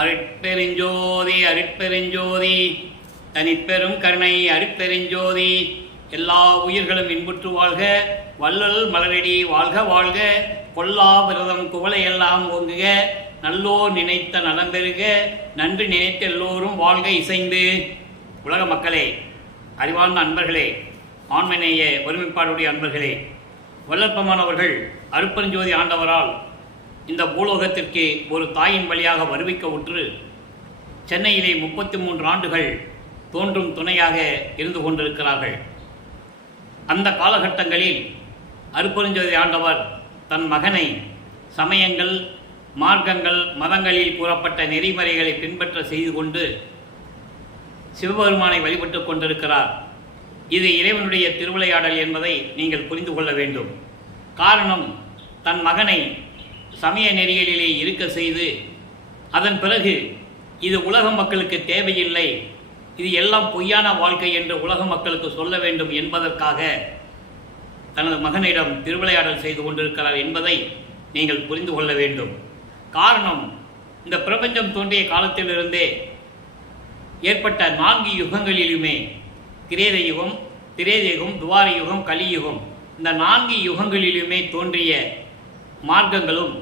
அருட்பெருஞ்சோதி அருட்பெருஞ்சோதி தனிப்பெரும் கருணை அருட்பெருஞ்சோதி. எல்லா உயிர்களும் இன்புற்று வாழ்க, வள்ளல் மலரடி வாழ்க வாழ்க, கொல்லா விரதம் குவளையெல்லாம் ஓங்குக, நல்லோர் நினைத்த நலம் பெறுக, நன்றி நினைத்த எல்லோரும் வாழ்க இசைந்து. உலக மக்களே, அறிவார்ந்த அன்பர்களே, ஆண்மநேய ஒருமைப்பாடுடைய அன்பர்களே, வல்லற்பமானவர்கள் அருட்பெருஞ்சோதி ஆண்டவரால் இந்த பூலோகத்திற்கு ஒரு தாயின் வழியாக வருவிக்க உற்று சென்னையிலே 33 ஆண்டுகள் தோன்றும் துணையாக இருந்து கொண்டிருக்கிறார்கள். அந்த காலகட்டங்களில் அருட்பெருஞ்சோதி ஆண்டவர் தன் மகனை சமயங்கள், மார்க்கங்கள், மதங்களில் கூறப்பட்ட நெறிமுறைகளை பின்பற்ற செய்து கொண்டு சிவபெருமானை வழிபட்டு கொண்டிருக்கிறார். இது இறைவனுடைய திருவிளையாடல் என்பதை நீங்கள் புரிந்து கொள்ள வேண்டும். காரணம், தன் மகனை சமய நெறிகளிலே இருக்க செய்து அதன் பிறகு இது உலக மக்களுக்கு தேவையில்லை, இது எல்லாம் பொய்யான வாழ்க்கை என்று உலக மக்களுக்கு சொல்ல வேண்டும் என்பதற்காக தனது மகனிடம் திருவிளையாடல் செய்து கொண்டிருக்கிறார் என்பதை நீங்கள் புரிந்து கொள்ள வேண்டும். காரணம், இந்த பிரபஞ்சம் தோன்றிய காலத்திலிருந்தே ஏற்பட்ட 4 யுகங்களிலுமே கிரேத யுகம், திரேதயுகம், துவார யுகம், கலியுகம், இந்த 4 யுகங்களிலுமே தோன்றிய மார்க்கங்களும்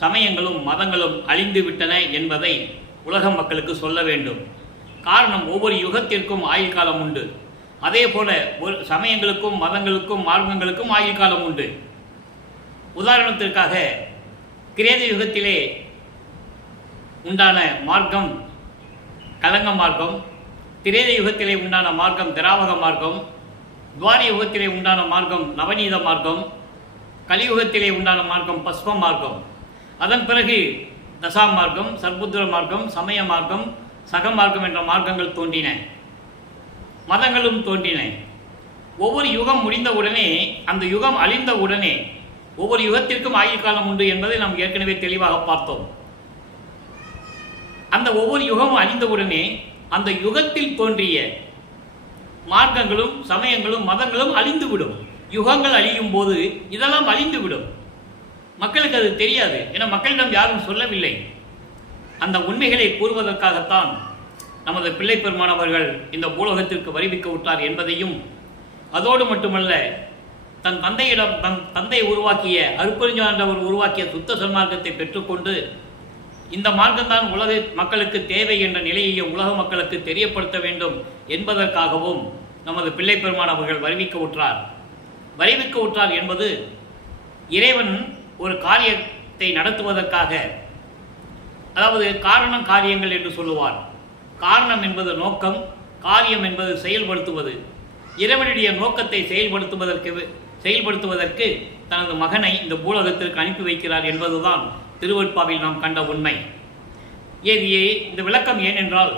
சமயங்களும் மதங்களும் அழிந்து விட்டன என்பதை உலக மக்களுக்கு சொல்ல வேண்டும். காரணம், ஒவ்வொரு யுகத்திற்கும் ஆயுள் காலம் உண்டு. அதே போல ஒரு சமயங்களுக்கும் மதங்களுக்கும் மார்க்கங்களுக்கும் ஆயுள் காலம் உண்டு. உதாரணத்திற்காக கிரேத யுகத்திலே உண்டான மார்க்கம் கலங்க மார்க்கம், திரேத யுகத்திலே உண்டான மார்க்கம் திராவக மார்க்கம், துவார யுகத்திலே உண்டான மார்க்கம் நவநீத மார்க்கம், கலியுகத்திலே உண்டான மார்க்கம் பஸ்ப மார்க்கம், அதன் பிறகு தசா மார்க்கம், சர்புத்திர மார்க்கம், சமய மார்க்கம், சக மார்க்கம் என்ற மார்க்கங்கள் தோன்றின, மதங்களும் தோன்றின. ஒவ்வொரு யுகம் முடிந்தவுடனே, அந்த யுகம் அழிந்த உடனே ஒவ்வொரு யுகத்திற்கும் ஆயுள் காலம் உண்டு என்பதை நாம் ஏற்கனவே தெளிவாக பார்த்தோம். அந்த ஒவ்வொரு யுகமும் அழிந்தவுடனே அந்த யுகத்தில் தோன்றிய மார்க்கங்களும் சமயங்களும் மதங்களும் அழிந்துவிடும். யுகங்கள் அழியும் போது இதெல்லாம் அழிந்துவிடும். மக்களுக்கு அது தெரியாது, என மக்களிடம் யாரும் சொல்லவில்லை. அந்த உண்மைகளை கூறுவதற்காகத்தான் நமது பிள்ளை பெருமானவர்கள் இந்த பூலோகத்திற்கு வருவிக்க விட்டார் என்பதையும், அதோடு மட்டுமல்ல, தன் தந்தையிடம் தன் தந்தை உருவாக்கிய அருட்பெருஞ்சாண்டவர் உருவாக்கிய சுத்த சன்மார்க்கத்தை பெற்றுக்கொண்டு இந்த மார்க்கம்தான் உலக மக்களுக்கு தேவை என்ற நிலையை உலக மக்களுக்கு தெரியப்படுத்த வேண்டும் என்பதற்காகவும் நமது பிள்ளை பெருமானவர்கள் வருவிக்க உற்றார். வருவிக்க உற்றார் என்பது இறைவன் ஒரு காரியத்தை நடத்துவதற்காக, அதாவது காரணம் காரியங்கள் என்று சொல்லுவார். காரணம் என்பது நோக்கம், காரியம் என்பது செயல்படுத்துவது. இறைவனுடைய நோக்கத்தை செயல்படுத்துவதற்கு தனது மகனை இந்த பூலோகத்திற்கு அனுப்பி வைக்கிறார் என்பதுதான் திருவெட்பாவில் நாம் கண்ட உண்மை. இந்த விளக்கம் ஏனென்றால்,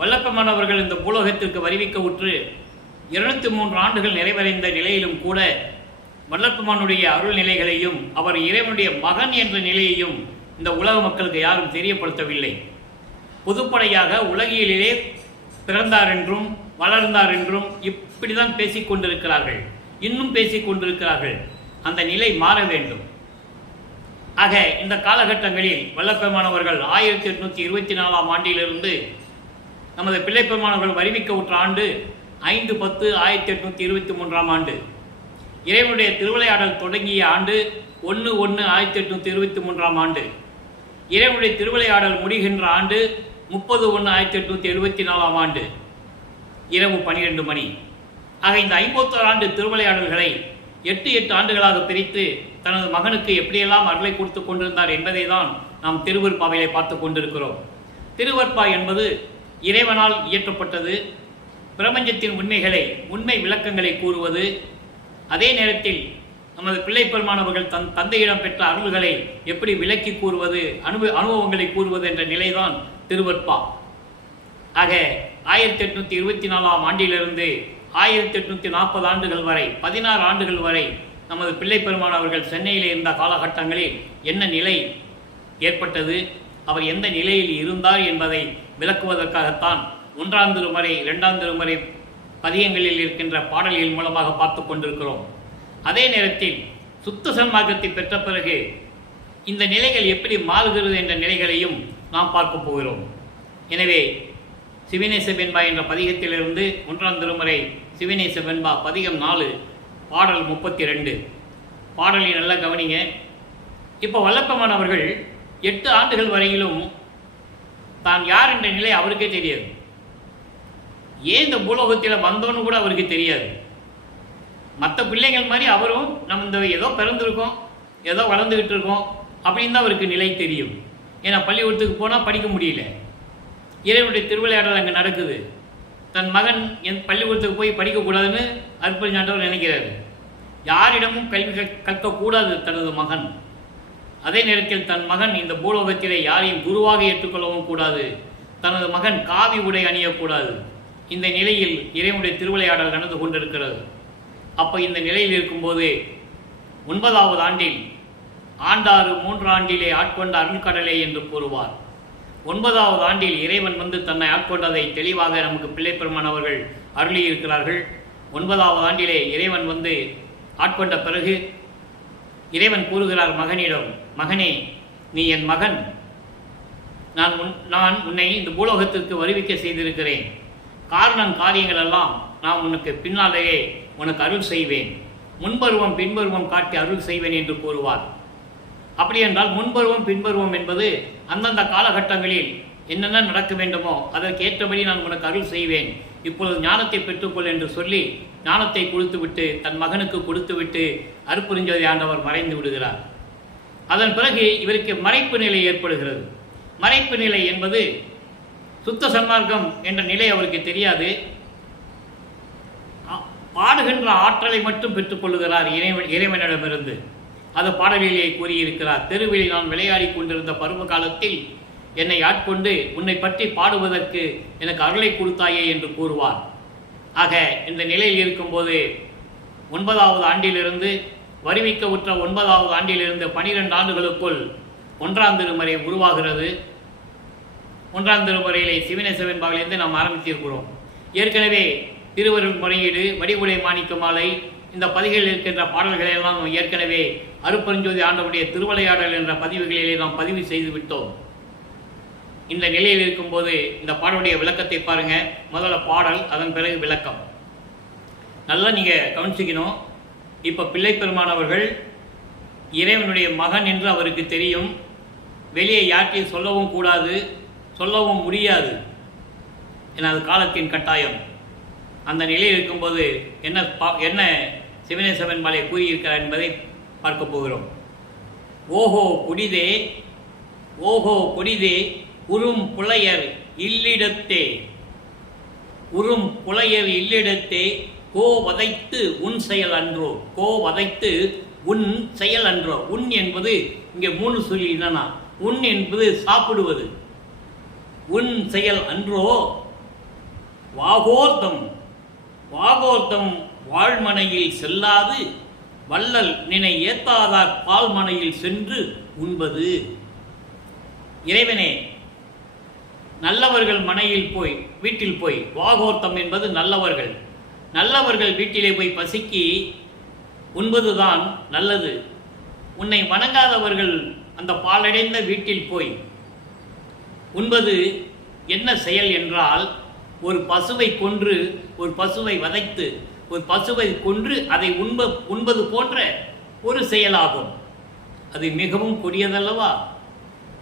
வல்லப்பமானவர்கள் இந்த பூலோகத்திற்கு வருவிக்க உற்று 203 ஆண்டுகள் நிறைவடைந்த நிலையிலும் கூட வல்லப்பமானுடைய அருள் நிலைகளையும் அவர் இறைவனுடைய மகன் என்ற நிலையையும் இந்த உலக மக்களுக்கு யாரும் தெரியப்படுத்தவில்லை. பொதுப்படையாக உலகியலிலே பிறந்தார் என்றும் வளர்ந்தார் என்றும் இப்படிதான் பேசிக்கொண்டிருக்கிறார்கள், இன்னும் பேசிக்கொண்டிருக்கிறார்கள். அந்த நிலை மாற வேண்டும். ஆக இந்த காலகட்டங்களில் வல்லப்பெருமானவர்கள் 1824ஆம் ஆண்டிலிருந்து நமது பிள்ளைப்பெருமானவர்கள் வருவிக்க உற்ற ஆண்டு 5/10/1823ஆம் ஆண்டு. இறைவனுடைய திருவிளையாடல் தொடங்கிய ஆண்டு 1/1/1823ஆம் ஆண்டு. இறைவனுடைய திருவிளையாடல் முடிகின்ற ஆண்டு 30/1/1874ஆம் ஆண்டு இரவு 12 மணி. ஆக இந்த 51 ஆண்டு திருவிளையாடல்களை 8 ஆண்டுகளாக பிரித்து தனது மகனுக்கு எப்படியெல்லாம் அருளை கொடுத்து கொண்டிருந்தார் என்பதை தான் நாம் திருவெற்பாவிலே பார்த்து கொண்டிருக்கிறோம். திருவெற்பா என்பது இறைவனால் இயற்றப்பட்டது. பிரபஞ்சத்தின் உண்மை விளக்கங்களை கூறுவது, அதே நேரத்தில் நமது பிள்ளை பெருமானவர்கள் தன் தந்தையிடம் பெற்ற அருள்களை எப்படி விளக்கி கூறுவது, அனுபவங்களை கூறுவது என்ற நிலைதான் திருவெற்பா. ஆக 1824ஆம் ஆண்டிலிருந்து 1840 ஆண்டுகள் வரை, 16 ஆண்டுகள் வரை நமது பிள்ளை பெருமானவர்கள் சென்னையில் இருந்த காலகட்டங்களில் என்ன நிலை ஏற்பட்டது, அவர் எந்த நிலையில் இருந்தார் என்பதை விளக்குவதற்காகத்தான் 1ஆம் திருமுறை 2ஆம் திருமுறை பதியங்களில் இருக்கின்ற பாடல்கள் மூலமாக பார்த்து கொண்டிருக்கிறோம். அதே நேரத்தில் சுத்த சன்மார்க்கத்தை பெற்ற பிறகு இந்த நிலைகள் எப்படி மாறுகிறது என்ற நிலைகளையும் நாம் பார்க்க போகிறோம். எனவே சிவநேச வெண்பா என்ற பதிகத்திலிருந்து 1ஆம் திருமுறை சிவநேச வெண்பா பதிகம் 4 பாடல் 32. பாடலை நல்லா கவனிங்க. இப்போ வல்லப்பெருமான் அவர்கள் 8 ஆண்டுகள் வரையிலும் தான் யார் என்ற நிலை அவருக்கே தெரியாது. ஏன் இந்த பூலோகத்தில் வந்தோன்னு கூட அவருக்கு தெரியாது. மற்ற பிள்ளைகள் மாதிரி அவரும் நம்ம இந்த ஏதோ பிறந்திருக்கோம், ஏதோ வளர்ந்துக்கிட்டு இருக்கோம் அப்படின்னு தான் அவருக்கு நிலை தெரியும். ஏன்னா பள்ளிக்கூடத்துக்கு போனால் படிக்க முடியல. இறைவனுடைய திருவிளையாடல் அங்கே நடக்குது. தன் மகன் பள்ளிக்கூடத்துக்கு போய் படிக்கக்கூடாதுன்னு அற்புதஞாண்டவர் நினைக்கிறாரு. யாரிடமும் கல்வி கற்கக்கூடாது தனது மகன். அதே நேரத்தில் தன் மகன் இந்த பூலோகத்திலே யாரையும் குருவாக ஏற்றுக்கொள்ளவும் கூடாது. தனது மகன் காவி உடை அணியக்கூடாது. இந்த நிலையில் இறைவனுடைய திருவிளையாடல் நடந்து கொண்டிருக்கிறது. அப்போ இந்த நிலையில் இருக்கும்போது 9வது ஆண்டில் ஆண்டாறு 3 ஆண்டிலே ஆட்கொண்ட அருள்கடலே என்று கூறுவார். 9வது ஆண்டில் இறைவன் வந்து தன்னை ஆட்கொண்டதை தெளிவாக நமக்கு பிள்ளைப்பெருமான் அவர்கள் அருளியிருக்கிறார்கள். 9வது ஆண்டிலே இறைவன் வந்து ஆட்கொண்ட பிறகு இறைவன் கூறுகிறார் மகனிடம், மகனே நீ என் மகன், நான் உன்னை இந்த பூலோகத்திற்கு வருவிக்க செய்திருக்கிறேன். காரணம் காரியங்கள் எல்லாம் நான் உனக்கு பின்னாலேயே உனக்கு அருள் செய்வேன். முன்பருவம் பின்பருவம் காட்டி அருள் செய்வேன் என்று கூறுவார். அப்படி என்றால் முன்பருவம் பின்பருவம் என்பது அந்தந்த காலகட்டங்களில் என்னென்ன நடக்க வேண்டுமோ அதற்கு ஏற்றபடி நான் உனக்கு அருள் செய்வேன். இப்பொழுது ஞானத்தை பெற்றுக்கொள் என்று சொல்லி ஞானத்தை கொடுத்துவிட்டு தன் மகனுக்கு கொடுத்துவிட்டு அருட்பெருஞ்சோதி ஆண்டவர் மறைந்து விடுகிறார். அதன் பிறகு இவருக்கு மறைப்பு நிலை ஏற்படுகிறது. மறைப்பு நிலை என்பது சுத்த சன்மார்க்கம் என்ற நிலை அவருக்கு தெரியாது. பாடுகின்ற ஆற்றலை மட்டும் பெற்றுக்கொள்ளுகிறார் இறைவனிடமிருந்து. அது பாடலிலே கூறியிருக்கிறார். தெருவில் நான் விளையாடி கொண்டிருந்த பருவ காலத்தில் என்னை ஆட்கொண்டு உன்னை பற்றி பாடுவதற்கு எனக்கு அருளை கொடுத்தாயே என்று கூறுவார். ஆக இந்த நிலையில் இருக்கும்போது 9வது ஆண்டிலிருந்து வருவிக்க உற்ற 9வது ஆண்டிலிருந்து 12 ஆண்டுகளுக்குள் 1ஆம் திருமுறை உருவாகிறது. 1ஆம் திருமுறையிலே சிவநேச வெண்பாவிலிருந்து நாம் ஆரம்பித்திருக்கிறோம். ஏற்கனவே திருவருள் முறையீடு, வடிவுடை மாணிக்க மாலை, இந்த பதிகளில் இருக்கின்ற பாடல்களை எல்லாம் ஏற்கனவே அருட்பெருஞ்சோதி ஆண்டவருடைய திருவிளையாடல் என்ற பதிவுகளிலே நாம் பதிவு செய்து விட்டோம். இந்த நிலையில் இருக்கும்போது இந்த பாடலுடைய விளக்கத்தை பாருங்க. முதல்ல பாடல், அதன் பிறகு விளக்கம். நல்லா நீங்கள் கவனிச்சிக்கணும். இப்போ பிள்ளைப்பெருமான் அவர்கள் இறைவனுடைய மகன் என்று அவருக்கு தெரியும். வெளியே யார்ட்டையும் சொல்லவும் கூடாது, சொல்லவும் முடியாது. ஏன்னா அது காலத்தின் கட்டாயம். அந்த நிலையில் இருக்கும்போது என்ன சிவநேச வெண்பாலை கூறியிருக்கிறார் என்பதை பார்க்க போகிறோம். ஓஹோ கொடிதே, ஓஹோ கொடிதே உறும் புலையர் இல்லிடத்தே, உறும் புலையர் இல்லிடத்தே கோ வதைத்து உன் செயல் அன்றோ, கோ வதைத்து உன் செயல் அன்றோ. உன் என்பது இங்கே 3 சொல்லி என்னன்னா, உன் என்பது சாப்பிடுவது. உன் செயல் அன்றோ வாகோர்த்தம், வாகோர்த்தம் வாழ்மனையில் செல்லாது வள்ளல் நினை ஏத்தாதார் பால்மனையில் சென்று உண்பது. இறைவனே, நல்லவர்கள் மனையில் போய், வீட்டில் போய், வாகோர்த்தம் என்பது நல்லவர்கள், நல்லவர்கள் வீட்டிலே போய் பசிக்கு உண்பதுதான் நல்லது. உன்னை வணங்காதவர்கள் அந்த பாலடைந்த வீட்டில் போய் உண்பது என்ன செயல் என்றால், ஒரு பசுவை கொன்று, ஒரு பசுவை வதைத்து, ஒரு பசுவை கொன்று அதை உண்பது போன்ற ஒரு செயலாகும். அது மிகவும் கொடியதல்லவா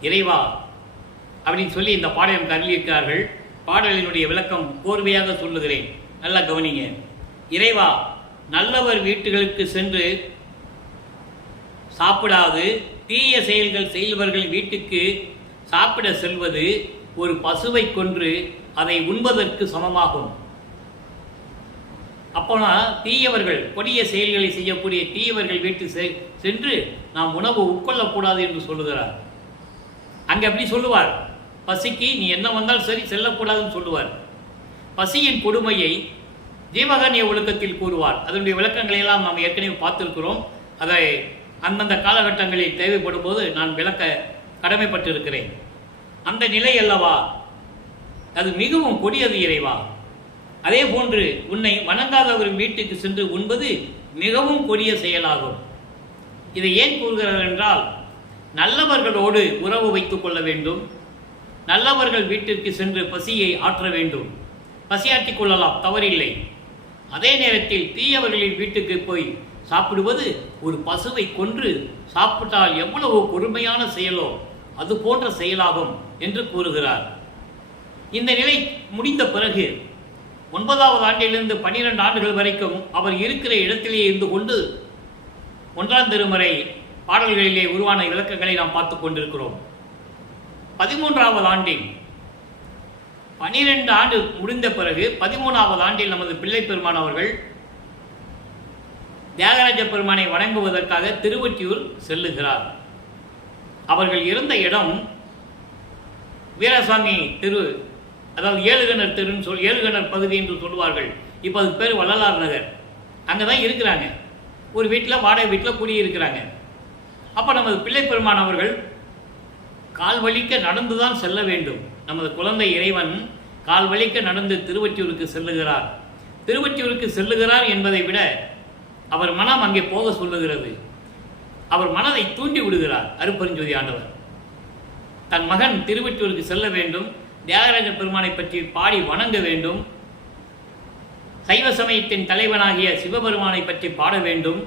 இறைவா அப்படின்னு சொல்லி இந்த பாடலை அருளியிருக்கிறார்கள். பாடலினுடைய விளக்கம் கோர்வையாக சொல்லுகிறேன், நல்லா கவனிங்க. இறைவா, நல்லவர் வீட்டுகளுக்கு சென்று சாப்பிடாது தீய செயல்கள் செய்பவர்கள் வீட்டுக்கு சாப்பிட செல்வது ஒரு பசுவை கொன்று அதை உண்பதற்கு சமமாகும். அப்போனா தீயவர்கள், கொடிய செயல்களை செய்யக்கூடிய தீயவர்கள் வீட்டு சென்று நாம் உணவு உட்கொள்ளக்கூடாது என்று சொல்லுகிறார். அங்கே அப்படி சொல்லுவார், பசிக்கு நீ என்ன வந்தாலும் சரி செல்லக்கூடாதுன்னு சொல்லுவார். பசியின் கொடுமையை ஜீவகாருண்ய ஒழுக்கத்தில் கூறுவார். அதனுடைய விளக்கங்களை எல்லாம் நாம் ஏற்கனவே பார்த்திருக்கிறோம். அதை அந்தந்த காலகட்டங்களில் தேவைப்படும் போது நான் விளக்க கடமைப்பட்டிருக்கிறேன். அந்த நிலை அல்லவா அது மிகவும் கொடியது இறைவா. அதே போன்று உன்னை வணங்காதவரின் வீட்டுக்கு சென்று உண்பது மிகவும் கொடிய செயலாகும். இதை ஏன் கூறுகிறார் என்றால், நல்லவர்களோடு உறவு வைத்துக் கொள்ள வேண்டும், நல்லவர்கள் வீட்டிற்கு சென்று பசியை ஆற்ற வேண்டும். பசியாற்றிக் கொள்ளலாம், தவறில்லை. அதே நேரத்தில் தீயவர்களின் வீட்டுக்கு போய் சாப்பிடுவது ஒரு பசுவை கொன்று சாப்பிட்டால் எவ்வளவு கொடுமையான செயலோ அது போன்ற செயலாகும் என்று கூறுகிறார். இந்த நிலை முடிந்த பிறகு 9வது ஆண்டிலிருந்து 12 ஆண்டுகள் வரைக்கும் அவர் இருக்கிற இடத்திலே இருந்து கொண்டு 1ஆம் திருமுறை பாடல்களிலே உருவான விளக்கங்களை நாம் பார்த்துக் கொண்டிருக்கிறோம். 13வது ஆண்டில் 12 ஆண்டு முடிந்த பிறகு 13வது ஆண்டில் நமது பிள்ளை பெருமான் அவர்கள் தியாகராஜ பெருமானை வணங்குவதற்காக திருவொற்றியூர் செல்லுகிறார். அவர்கள் இருந்த இடம் வீராசாமி தெரு, அதாவது ஏழுகணர் தெருன்னு ஏழுகணர் பகுதி என்று சொல்லுவார்கள். இப்போ அதுக்கு பேர் வள்ளலார் நகர். அங்கே தான் இருக்கிறாங்க. ஒரு வீட்டில், வாடகை வீட்டில் குடியிருக்கிறாங்க. அப்போ நமது பிள்ளை பெருமான் அவர்கள் கால் வலிக்க நடந்து தான் செல்ல வேண்டும். நமது குழந்தை இறைவன் கால் வலிக்க நடந்து திருவொற்றியூருக்கு செல்லுகிறார். திருவொற்றியூருக்கு செல்லுகிறார் என்பதை விட அவர் மனம் அங்கே போக சொல்லுகிறது. அவர் மனதை தூண்டி விடுகிறார் அருட்பெருஞ்சோதி ஆண்டவர். தன் மகன் திருவொற்றியூருக்கு செல்ல வேண்டும், தியாகராஜ பெருமானை பற்றி பாடி வணங்க வேண்டும், சைவ சமயத்தின் தலைவனாகிய சிவபெருமானை பற்றி பாட வேண்டும்,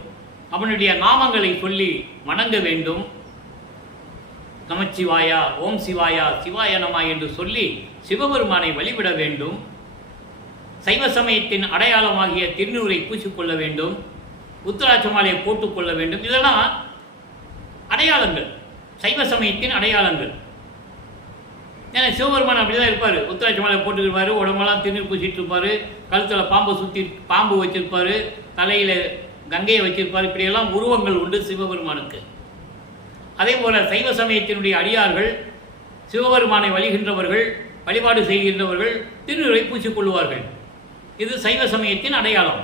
அவனுடைய நாமங்களை சொல்லி வணங்க வேண்டும், நமச்சிவாயா, ஓம் சிவாயா, சிவாய நம என்று சொல்லி சிவபெருமானை வழிபட வேண்டும், சைவ சமயத்தின் அடையாளமாகிய திருநூரை பூசிக்கொள்ள வேண்டும், உத்தராட்ச மாலையை போட்டுக்கொள்ள வேண்டும். இதெல்லாம் அடையாளங்கள், சைவ சமயத்தின் அடையாளங்கள். ஏன்னா சிவபெருமான் அப்படிதான் இருப்பார். உத்தராட்ச மாலையை போட்டுக்கிருப்பார், உடம்பெல்லாம் திருநீர் பூசிட்டு இருப்பார், கழுத்தில் பாம்பு வச்சிருப்பார், தலையில் கங்கையை வச்சிருப்பார். இப்படியெல்லாம் உருவங்கள் உண்டு சிவபெருமானுக்கு. அதே போல சைவ சமயத்தினுடைய அடியார்கள், சிவபெருமானை வழிகின்றவர்கள், வழிபாடு செய்கின்றவர்கள் திருநீரை பூசிக்கொள்வார்கள். இது சைவ சமயத்தின் அடையாளம்.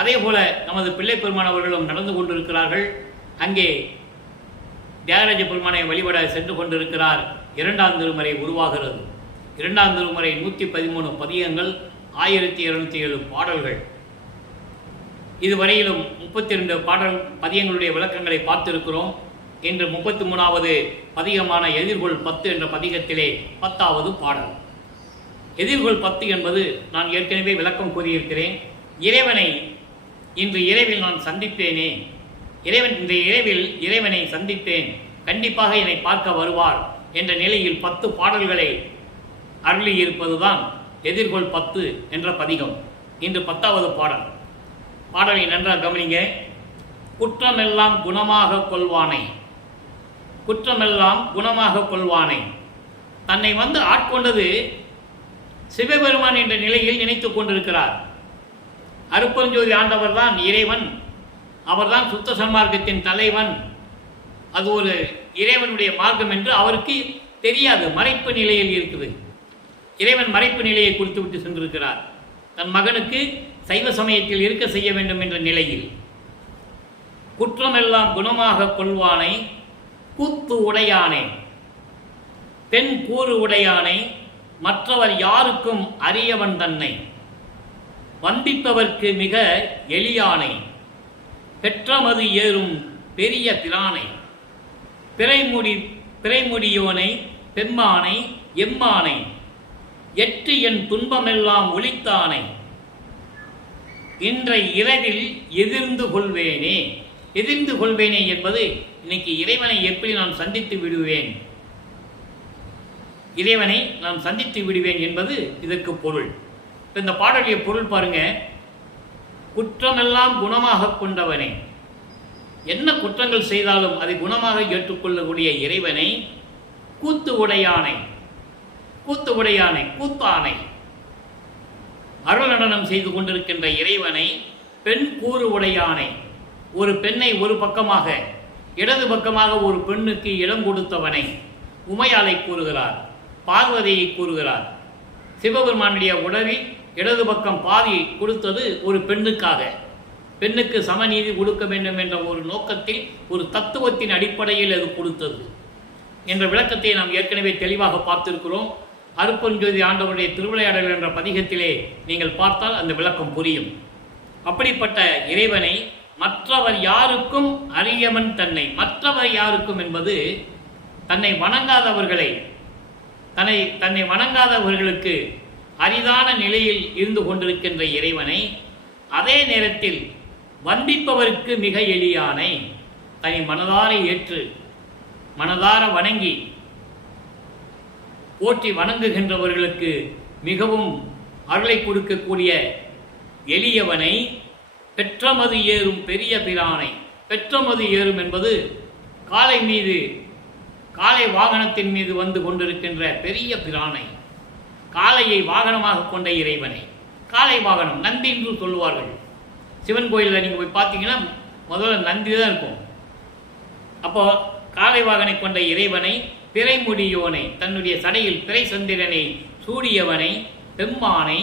அதே போல நமது பிள்ளை பெருமான் அவர்களும் நடந்து கொண்டிருக்கிறார்கள். அங்கே தியாகராஜ பெருமானை வழிபட சென்று கொண்டிருக்கிறார். 2ஆம் திருமுறை உருவாகிறது. 2ஆம் திருமுறை 113 பதிகங்கள், 1207 பாடல்கள். இதுவரையிலும் 32 பதிகங்களுடைய விளக்கங்களை பார்த்திருக்கிறோம். இன்று 33வது பதிகமான எதிர்கொள் 10 என்ற பதிகத்திலே 10வது பாடல். எதிர்கொள் 10 என்பது நான் ஏற்கனவே விளக்கம் கூறியிருக்கிறேன். இறைவனை இன்று இரவில் நான் சந்திப்பேனே, இந்த இரவில் இறைவனை சந்திப்பேன், கண்டிப்பாக என்னை பார்க்க வருவார் என்ற நிலையில் 10 பாடல்களை அருளியிருப்பதுதான் எதிர்கொள் 10 என்ற பதிகம். இன்று 10வது பாடல். பாடலை நன்றாக கவனிங்க. குற்றமெல்லாம் குணமாக கொள்வானை, குற்றமெல்லாம் குணமாக கொள்வானை. தன்னை வந்து ஆட்கொண்டது சிவபெருமான் என்ற நிலையில் நினைத்துக் கொண்டிருக்கிறார். அருட்பெருஞ்சோதி ஆண்டவர் தான் இறைவன், அவர்தான் சுத்த சன்மார்க்கத்தின் தலைவன். அது ஒரு இறைவனுடைய மார்க்கம் என்று அவருக்கு தெரியாது, மறைப்பு நிலையில் இருக்குது. இறைவன் மறைப்பு நிலையை குறித்து விட்டு சென்றிருக்கிறார். தன் மகனுக்கு சைவ சமயத்தில் இருக்க செய்ய வேண்டும் என்ற நிலையில். குற்றமெல்லாம் குணமாக கொள்வானை, கூத்து உடையானை, பெண் கூறு உடையானை, மற்றவர் யாருக்கும் அறியவன் தன்னை, வந்திப்பவர்க்கு மிக எளியானை, பெற்றமது ஏறும் பெரிய பிரானை, பிறைமுடியோனை, பெம்மானை, எம்மானை, எட்டு என் துன்பமெல்லாம் ஒழித்தானை, இன்றை இரவில் எதிர்ந்து கொள்வேனே. எதிர்ந்து கொள்வேனே என்பது இன்னைக்கு இறைவனை எப்படி நான் சந்தித்து விடுவேன், இறைவனை நான் சந்தித்து விடுவேன் என்பது இதற்கு பொருள். இந்த பாடலுடைய பொருள் பாருங்க. குற்றமெல்லாம் குணமாக கொண்டவனே, என்ன குற்றங்கள் செய்தாலும் அதை குணமாக ஏற்றுக்கொள்ளக்கூடிய இறைவனை, கூத்து உடையானை, கூத்து உடையானை, கூத்தானை, அருள் நடனம் செய்து கொண்டிருக்கின்ற இறைவனை, பெண் கூறு உடையானை, ஒரு பெண்ணை ஒரு பக்கமாக இடது பக்கமாக ஒரு பெண்ணுக்கு இடம் கொடுத்தவனை உமையாலை கூறுகிறார், பார்வதியை கூறுகிறார். சிவபெருமானுடைய உடலில் இடது பக்கம் பாதி கொடுத்தது ஒரு பெண்ணுக்காக, பெண்ணுக்கு சமநீதி கொடுக்க வேண்டும் என்ற ஒரு நோக்கத்தில், ஒரு தத்துவத்தின் அடிப்படையில் அது கொடுத்தது என்ற விளக்கத்தை நாம் ஏற்கனவே தெளிவாக பார்த்திருக்கிறோம். அருட்பெருஞ்சோதி ஆண்டவருடைய திருவிளையாடல் என்ற பதிகத்திலே நீங்கள் பார்த்தால் அந்த விளக்கம் புரியும். அப்படிப்பட்ட இறைவனை மற்றவர் யாருக்கும் அறியவன் தன்னை, மற்றவர் யாருக்கும் என்பது தன்னை வணங்காதவர்களை, தன்னை வணங்காதவர்களுக்கு அரிதான நிலையில் இருந்து கொண்டிருக்கின்ற இறைவனை, அதே நேரத்தில் வந்திப்பவருக்கு மிக எளியானை தனி மனதார ஏற்று மனதார வணங்கி போற்றி வணங்குகின்றவர்களுக்கு மிகவும் அருளை கொடுக்கக்கூடிய எளியவனை, பெற்றமது ஏறும் பெரிய பிரானை. பெற்றமது ஏறும் என்பது காளை வாகனத்தின் மீது வந்து கொண்டிருக்கின்ற பெரிய பிரானை, காளையை வாகனமாக கொண்ட இறைவனை. காளை வாகனம் நந்தி என்று சொல்லுவார்கள். சிவன் கோயிலில் நீங்கள் போய் பார்த்தீங்கன்னா முதல்ல நந்தி தான் இருக்கும். அப்போ காளை வாகனை கொண்ட இறைவனை, பிறைமுடியோனை, தன்னுடைய சடையில் பிறை சந்திரனை சூடியவனை, பெம்மானை,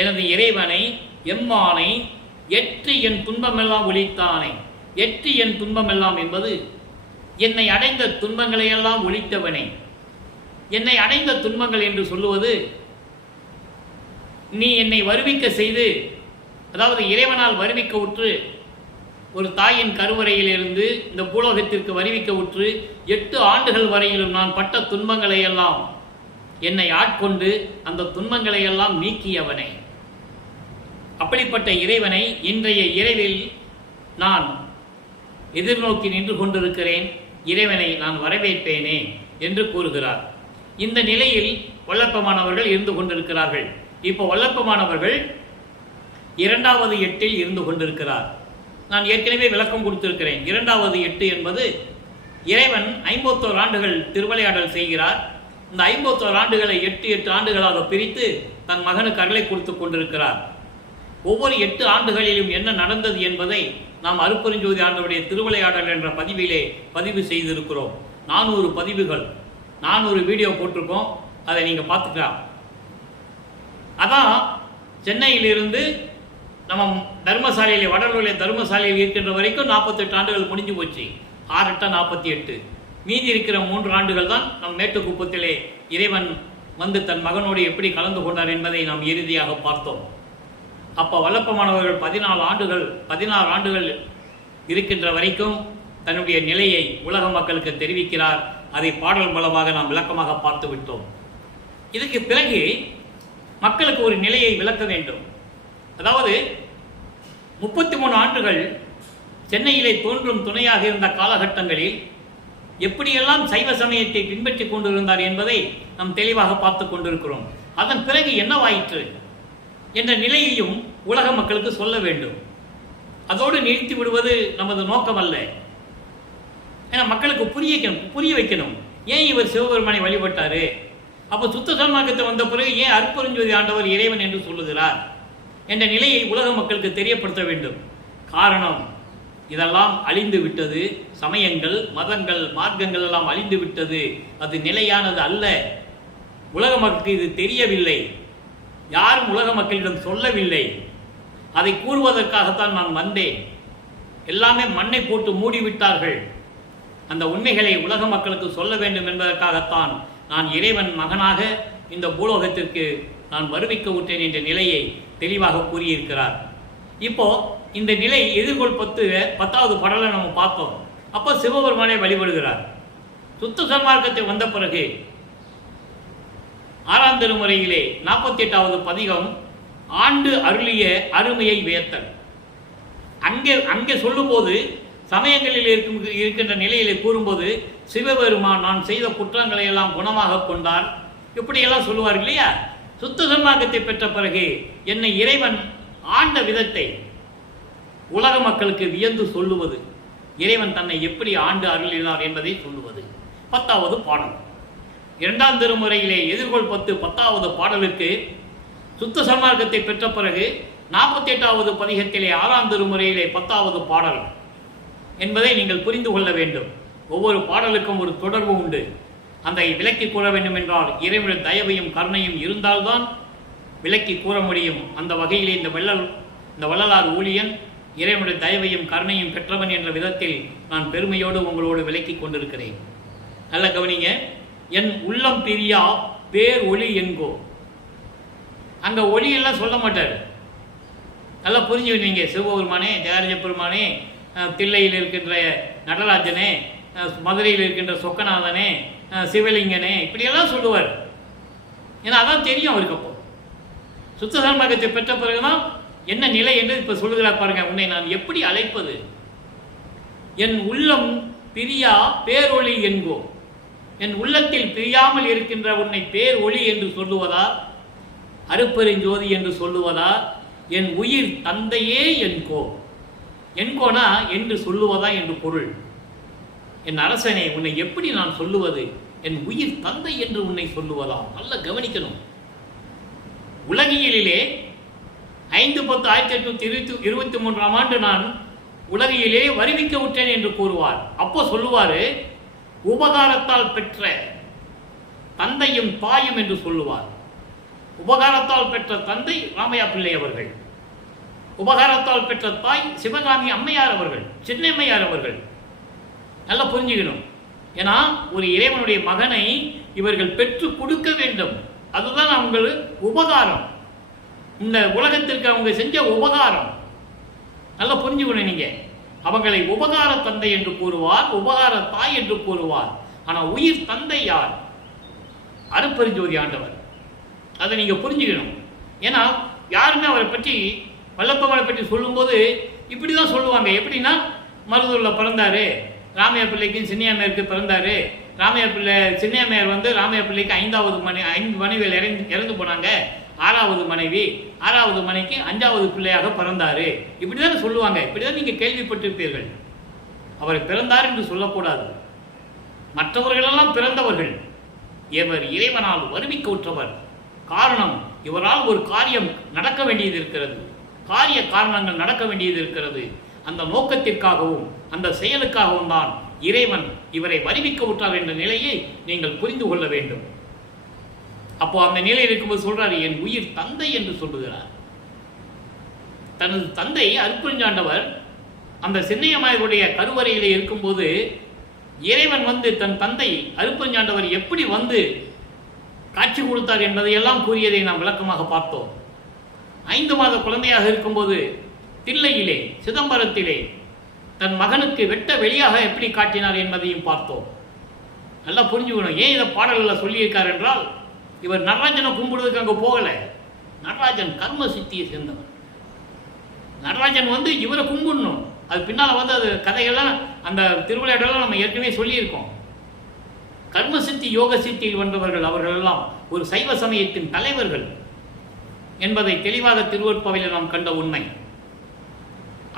எனது இறைவனை, எம்மானை, எற்று என் துன்பமெல்லாம் ஒழித்தானை. எற்று என் துன்பமெல்லாம் என்பது என்னை அடைந்த துன்பங்களையெல்லாம் ஒழித்தவனை. என்னை அடைந்த துன்பங்கள் என்று சொல்லுவது, நீ என்னை வருவிக்க செய்து, அதாவது இறைவனால் வருவிக்க உற்று, ஒரு தாயின் கருவறையிலிருந்து இந்த பூலோகத்திற்கு வருவிக்க உற்று 8 ஆண்டுகள் வரையிலும் நான் பட்ட துன்பங்களை எல்லாம் என்னை ஆட்கொண்டு அந்த துன்பங்களை எல்லாம் நீக்கியவனை. அப்படிப்பட்ட இறைவனை இன்றைய இரவில் நான் எதிர்நோக்கி நின்று கொண்டிருக்கிறேன். இறைவனை நான் வரவேற்பேனே என்று கூறுகிறார். இந்த நிலையில் வல்லப்பமானவர்கள் இருந்து கொண்டிருக்கிறார்கள். இப்போ வல்லப்பமானவர்கள் 2வது 8இல் இருந்து கொண்டிருக்கிறார். நான் ஏற்கனவே விளக்கம் கொடுத்திருக்கிறேன். 2வது 8 என்பது இறைவன் 51 ஆண்டுகள் திருவிளையாடல் செய்கிறார். இந்த 51 ஆண்டுகளை 8 ஆண்டுகளாக பிரித்து தன் மகனுக்கு அருளை கொடுத்து கொண்டிருக்கிறார். ஒவ்வொரு 8 ஆண்டுகளிலும் என்ன நடந்தது என்பதை நாம் அருட்பெருஞ்சோதி ஆண்டவருடைய திருவிளையாடல் என்ற பதிவிலே பதிவு செய்திருக்கிறோம். 400 பதிவுகள், 400 வீடியோ போட்டிருக்கோம். அதை நீங்கள் பார்த்துக்கலாம். அதான் சென்னையிலிருந்து நம்ம தர்மசாலையில், வடலூரில் தர்மசாலையில் இருக்கின்ற வரைக்கும் 48 ஆண்டுகள் முடிஞ்சு போச்சு. 6 8 48. மீதி இருக்கிற 3 ஆண்டுகள் தான் நம் மேட்டுக்குப்பத்திலே இறைவன் வந்து தன் மகனோடு எப்படி கலந்து கொண்டார் என்பதை நாம் இறுதியாக பார்த்தோம். அப்போ வல்லப்பமானவர்கள் 16 ஆண்டுகள் இருக்கின்ற வரைக்கும் தன்னுடைய நிலையை உலக மக்களுக்கு தெரிவிக்கிறார். அதை பாடல் மூலமாக நாம் விளக்கமாக பார்த்து விட்டோம். இதுக்கு பிறகு மக்களுக்கு ஒரு நிலையை விளக்க வேண்டும். அதாவது 33 ஆண்டுகள் சென்னையிலே தோன்றும் துணையாக இருந்த காலகட்டங்களில் எப்படியெல்லாம் சைவ சமயத்தை பின்பற்றி கொண்டிருந்தார் என்பதை நாம் தெளிவாக பார்த்து கொண்டிருக்கிறோம். அதன் பிறகு என்னவாயிற்று என்ற நிலையையும் உலக மக்களுக்கு சொல்ல வேண்டும். அதோடு நிறுத்தி விடுவது நமது நோக்கம் அல்ல. ஏன்னா மக்களுக்கு புரிய வைக்கணும். ஏன் இவர் சிவபெருமானை வழிபட்டாரு, அப்போ சுத்த சன்மார்க்கத்தை வந்த பிறகு ஏன் அருட்பெருஞ்சோதி ஆண்டவர் இறைவன் என்று சொல்லுகிறார் என்ற நிலையை உலக மக்களுக்கு தெரியப்படுத்த வேண்டும். காரணம், இதெல்லாம் அழிந்து விட்டது. சமயங்கள், மதங்கள், மார்க்கங்கள் எல்லாம் அழிந்து விட்டது. அது நிலையானது அல்ல. உலக மக்களுக்கு இது தெரியவில்லை. யாரும் உலக மக்களிடம் சொல்லவில்லை. அதை கூறுவதற்காகத்தான் நான் வந்தேன். எல்லாமே மண்ணை போட்டு மூடிவிட்டார்கள். அந்த உண்மைகளை உலக மக்களுக்கு சொல்ல வேண்டும் என்பதற்காகத்தான் நான் இறைவன் மகனாக இந்த பூலோகத்திற்கு நான் வருவிக்க விட்டேன் என்ற நிலையை தெளிவாக கூறியிருக்கிறார். இப்போ இந்த நிலை எதிர்கொள் 10வது பாடலை நம்ம பார்த்தோம். அப்போ சிவபெருமானை வழிபடுகிறார். சுத்த சன்மார்க்கத்தை வந்த பிறகு 6ஆம் திருமுறையிலே 48வது பதிகம் ஆண்டு அருளிய அருமையை வேத்தல். அங்கே சொல்லும்போது சமயங்களில் இருக்கின்ற நிலையிலே கூறும்போது சிவபெருமான் நான் செய்த குற்றங்களை எல்லாம் குணமாக கொண்டார், இப்படியெல்லாம் சொல்லுவார் இல்லையா. சுத்த சன்மார்க்கத்தை பெற்ற பிறகு என்னை இறைவன் ஆண்ட விதத்தை உலக மக்களுக்கு வியந்து சொல்லுவது, இறைவன் தன்னை எப்படி ஆண்டு அருளினார் என்பதை சொல்லுவது 10வது பாடல். 2ஆம் திருமுறையிலே எதிர்கொள் 10வது பாடலுக்கு சுத்த சன்மார்க்கத்தை பெற்ற பிறகு 48வது பதிகத்திலே 6ஆம் திருமுறையிலே 10வது பாடல் என்பதை நீங்கள் புரிந்து கொள்ள வேண்டும். ஒவ்வொரு பாடலுக்கும் ஒரு தொடர்பு உண்டு. அந்த விளக்கி கூற வேண்டும் என்றால் இறைவனுடைய தயவையும் கருணையும் இருந்தால்தான் விளக்கி கூற முடியும். அந்த வகையிலே இந்த வள்ளலார் ஊழியன் இறைவனுடைய தயவையும் கருணையும் பெற்றவன் என்ற விதத்தில் நான் பெருமையோடு உங்களோடு விளக்கி கொண்டிருக்கிறேன். நல்ல கவனிங்க. என் உள்ளம் பிரியா பேர் ஒளி என்கோ. அங்கே ஒளியெல்லாம் சொல்ல மாட்டார். நல்லா புரிஞ்சுக்கிட்டீங்க. சிவபெருமானே, தியாகராஜ பெருமானே, தில்லையில் இருக்கின்ற நடராஜனே, மதுரையில் இருக்கின்ற சொக்கநாதனே, சிவலிங்கனே இப்படியெல்லாம் சொல்லுவார். ஏன்னா அதான் தெரியும் அவருக்கு. அப்போ சுத்த சன்மார்க்கத்தை பெற்ற பிறகுதான் என்ன நிலை என்று இப்போ சொல்லுகிறார் பாருங்க. உன்னை நான் எப்படி அழைப்பது? என் உள்ளம் பிரியா பேரொளி என்கோ. என் உள்ளத்தில் பிரியாமல் இருக்கின்ற உன்னை பேர் ஒளி என்று சொல்லுவதா, அருப்பெருஞ்சோதி என்று சொல்லுவதா, என் உயிர் தந்தையே என்கோ. என்கோனா என்று சொல்லுவதா என்று பொருள். என் அரசனை உன்னை எப்படி நான் சொல்லுவது? என் உயிர் தந்தை என்று உன்னை சொல்லுவதா? நல்ல கவனிக்கணும். உலகியலிலே 5/10/1823 நான் உலகிலே வருவிக்க விட்டேன் என்று கூறுவார். அப்போ சொல்லுவார், உபகாரத்தால் பெற்ற தந்தையும் தாயும் என்று சொல்லுவார். உபகாரத்தால் பெற்ற தந்தை ராமையா பிள்ளை அவர்கள், உபகாரத்தால் பெற்ற தாய் சிவகாமி அம்மையார் அவர்கள், சின்னம்மையார் அவர்கள். நல்லா புரிஞ்சுக்கணும். ஏன்னா ஒரு இறைவனுடைய மகனை இவர்கள் பெற்று கொடுக்க வேண்டும். அதுதான் அவங்களுக்கு உபகாரம். இந்த உலகத்திற்கு அவங்க செஞ்ச உபகாரம். நல்லா புரிஞ்சுக்கணும் நீங்க. அவங்களை உபகார தந்தை என்று கூறுவார், உபகார தாய் என்று கூறுவார். ஆனால் உயிர் தந்தை யார்? அருப்பெருஞ்சோதி ஆண்டவர். அதை நீங்க புரிஞ்சுக்கணும். ஏன்னா யாருமே அவரை பற்றி, வல்லப்பமலை பற்றி சொல்லும்போது இப்படி தான் சொல்லுவாங்க. எப்படின்னா, மருதூரில் பிறந்தாரு, ராமையா பிள்ளைக்கும் சின்னையாமையாருக்கு பிறந்தாரு. ராமையா பிள்ளை சின்னையாமையார் வந்து ராமையா பிள்ளைக்கு 5 மனைவியில் இறந்து போனாங்க. 6வது மனைவி, 6வது மனைக்கு 5வது பிள்ளையாக பிறந்தாரு. இப்படி தானே சொல்லுவாங்க. இப்படி தான் நீங்கள் கேள்விப்பட்டிருப்பீர்கள். அவர் பிறந்தார் என்று சொல்லக்கூடாது. மற்றவர்களெல்லாம் பிறந்தவர்கள். இவர் இறைவனால் வருவிக்க உற்றவர். காரணம், இவரால் ஒரு காரியம் நடக்க வேண்டியது இருக்கிறது, காரிய காரணங்கள் நடக்க வேண்டியது இருக்கிறது. அந்த நோக்கத்திற்காகவும் அந்த செயலுக்காகவும் தான் இறைவன் இவரை வருவிக்க விட்டார் என்ற நிலையை நீங்கள் புரிந்து கொள்ள வேண்டும். அப்போ அந்த நிலையில் இருக்கும்போது சொல்றாரு, என் உயிர் தந்தை என்று சொல்லுகிறார். தனது தந்தை அருட்பெருஞ்சாண்டவர் அந்த சின்னையம்மாளுடைய கருவறையிலே இருக்கும்போது இறைவன் வந்து தன் தந்தை அருட்பெருஞ்சாண்டவர் எப்படி வந்து காட்சி கொடுத்தார் என்பதையெல்லாம் கூறியதை நாம் விளக்கமாக பார்த்தோம். 5 மாத குழந்தையாக இருக்கும்போது தில்லையிலே சிதம்பரத்திலே தன் மகனுக்கு வெட்ட வெளியாக எப்படி காட்டினார் என்பதையும் பார்த்தோம். நல்லா புரிஞ்சுக்கணும். ஏன் இதை பாடல்களில் சொல்லியிருக்கார் என்றால், இவர் நடராஜனை கும்பிடுறதுக்கு அங்கே போகலை. நடராஜன் கர்ம சித்தியை சேர்ந்தவர். நடராஜன் வந்து இவரை கும்பிடணும். அது பின்னால் வந்து அது கதைகள்லாம் அந்த திருவிளையாடலாம் நம்ம ஏற்கனவே சொல்லியிருக்கோம். கர்ம சித்தி யோக சித்தியில் வென்றவர்கள் அவர்கள் எல்லாம் ஒரு சைவ சமயத்தின் தலைவர்கள் என்பதை தெளிவாக திருவருட்பாவையில் நாம் கண்ட உண்மை.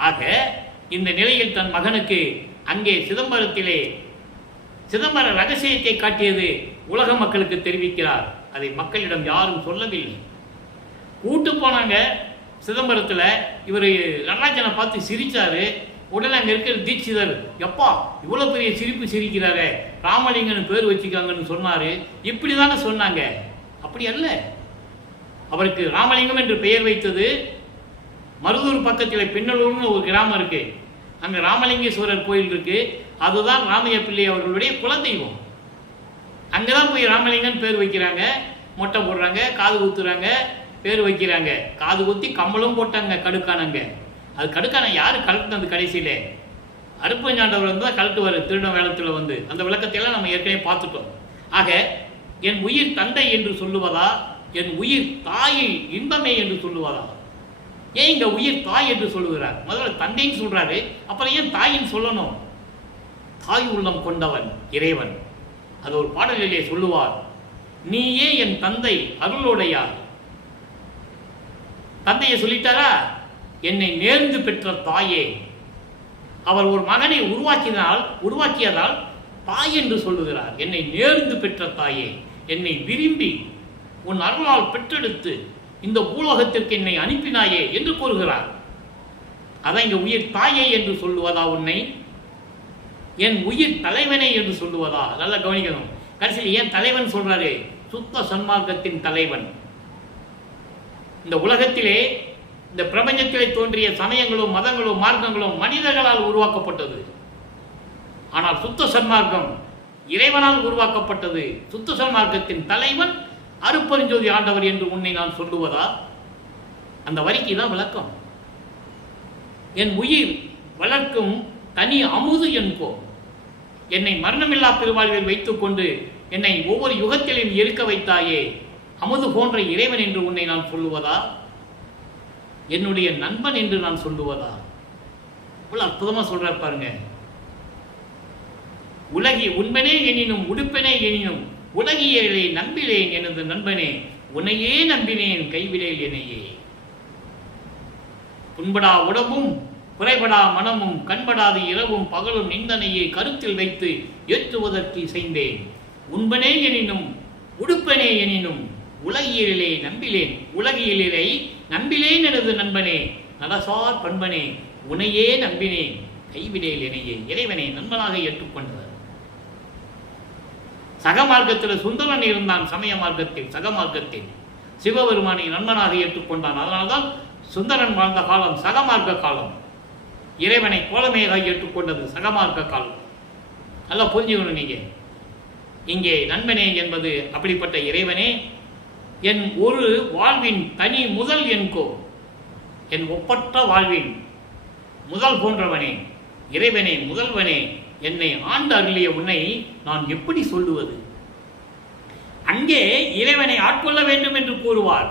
ஆக இந்த நிலையில் தன் மகனுக்கு அங்கே சிதம்பரத்திலே சிதம்பர ரகசியத்தை காட்டியது உலக மக்களுக்கு தெரிவிக்கிறார். அதை மக்களிடம் யாரும் சொல்லவில்லை. கூட்டு போனாங்க சிதம்பரத்தில். இவர் நடராஜனை பார்த்து சிரிச்சாரு. உடனே அங்கே இருக்கிற தீட்சிதர், எப்பா இவ்வளோ பெரிய சிரிப்பு சிரிக்கிறாரே, ராமலிங்கன்னு பேர் வச்சுக்காங்கன்னு சொன்னார். இப்படி தானே சொன்னாங்க. அப்படி அல்ல. அவருக்கு ராமலிங்கம் என்று பெயர் வைத்தது மருதூர் பக்கத்தில் பின்னலூர்னு ஒரு கிராமம் இருக்கு. அங்கே ராமலிங்கேஸ்வரர் கோயில் இருக்கு. அதுதான் ராமையா பிள்ளை அவர்களுடைய குலதெய்வம். அங்கே தான் போய் ராமலிங்கன் பேர் வைக்கிறாங்க, மொட்டை போடுறாங்க, காது குத்துறாங்க, பேர் வைக்கிறாங்க. காது குத்தி கம்பளம் போட்டாங்க கடுக்கானங்க. அது கடுக்கான யார் கலட்டுனது? கடைசியிலே அருட்பெருஞ்சாண்டவர் வந்து தான் கலட்டுவார் திருட வேளத்தில் வந்து. அந்த விளக்கத்தையெல்லாம் நம்ம ஏற்கனவே பார்த்துட்டோம். ஆக என் உயிர் தந்தை என்று சொல்லுவதா, என் உயிர் தாயை இன்பமே என்று சொல்லுவதா? ஏன் இங்கே உயிர் தாய் என்று சொல்லுகிறார்? முதல்ல தந்தைன்னு சொல்றாரு, அப்புறம் ஏன் தாயின்னு சொல்லணும்? தாய் உள்ளம் கொண்டவன் இறைவன். அது ஒரு பாடலிலே சொல்லுவார், நீயே என் தந்தை அருளுடையார். தந்தையை சொல்லிட்டாரா? என்னை நேர்ந்து பெற்ற தாயே. அவர் ஒரு மகனை உருவாக்கியதால் தாய் என்று சொல்லுகிறார். என்னை நேர்ந்து பெற்ற தாயே, என்னை விரும்பி உன் அருளால் பெற்றெடுத்து இந்த பூலோகத்திற்கு என்னை அனுப்பினாயே என்று கூறுகிறார். அதான் இங்க உயிர் தாயே என்று சொல்லுவதா உன்னை? என் உயிர் தலைவனை என்று சொல்லுவதா? நல்லா கவனிக்கணும். கடைசியில் ஏன் தலைவன் சொல்றாரு? சுத்த சன்மார்க்கத்தின் தலைவன். இந்த உலகத்திலே, இந்த பிரபஞ்சத்திலே தோன்றிய சமயங்களும் மதங்களும் மார்க்கங்களும் மனிதர்களால் உருவாக்கப்பட்டது. ஆனால் சுத்த சன்மார்க்கம் இறைவனால் உருவாக்கப்பட்டது. சுத்த சன்மார்க்கத்தின் தலைவன் அருட்பெருஞ்சோதி ஆண்டவர் என்று உன்னை நான் சொல்லுவதா? அந்த வரிக்கு தான் விளக்கம். என் உயிர் வளர்க்கும் தனி அமுது என்கோ. என்னை மரணமில்லா திருவாழ்வில் வைத்துக்கொண்டு என்னை ஒவ்வொரு யுகத்திலும் இருக்க வைத்தாயே, அமுது போன்ற இறைவன் என்று உன்னை நான் சொல்லுவதா, என்னுடைய நண்பன் என்று நான் சொல்லுவதா? இவ்வளவு அற்புதமா சொல்றார் பாருங்க. உலகி உண்பனே எனினும் உடுப்பனே எனினும் உலகியலை நம்பிலேன் எனது நண்பனே, உன்னையே நம்பினேன் கைவிடேல் என்னையே. புண்படா உடம்பும் குறைபடா மனமும் கண்படாது இரவும் பகலும் நிந்தனையை கருத்தில் வைத்து ஏற்றுவதற்கு செய்தேன். உண்பனே எனினும் உடுப்பனே எனினும் உலகியலிலே நம்பிலேன், உலகியலிலை நம்பிலேன் எனது நண்பனே, நலசார் பண்பனே, உனையே நம்பினேன் கைவிடேல் என்னையே. இறைவனை நண்பனாக ஏற்றுக்கொண்டவர். சக மார்க்கத்தில் சுந்தரன் இருந்தான், சமய மார்க்கத்தில் சக மார்க்கத்தில் சிவபெருமானை நண்பனாக ஏற்றுக்கொண்டான். அதனால்தான் சுந்தரன் வாழ்ந்த காலம் சகமார்க்க காலம். இறைவனை கோலமேக ஏற்றுக்கொண்டது சகமார்க்க காலம். நல்லா புரிஞ்சுக்கணும் நீங்க. இங்கே நண்பனே என்பது அப்படிப்பட்ட இறைவனே, என் ஒரு வாழ்வின் தனி முதல் என்கோ, என் ஒப்பற்ற வாழ்வின் முதல் போன்றவனே, இறைவனே, முதல்வனே, என்னை ஆண்டு அருளிய உன்னை நான் எப்படி சொல்லுவது? அங்கே இறைவனை ஆட்கொள்ள வேண்டும் என்று கூறுவார்,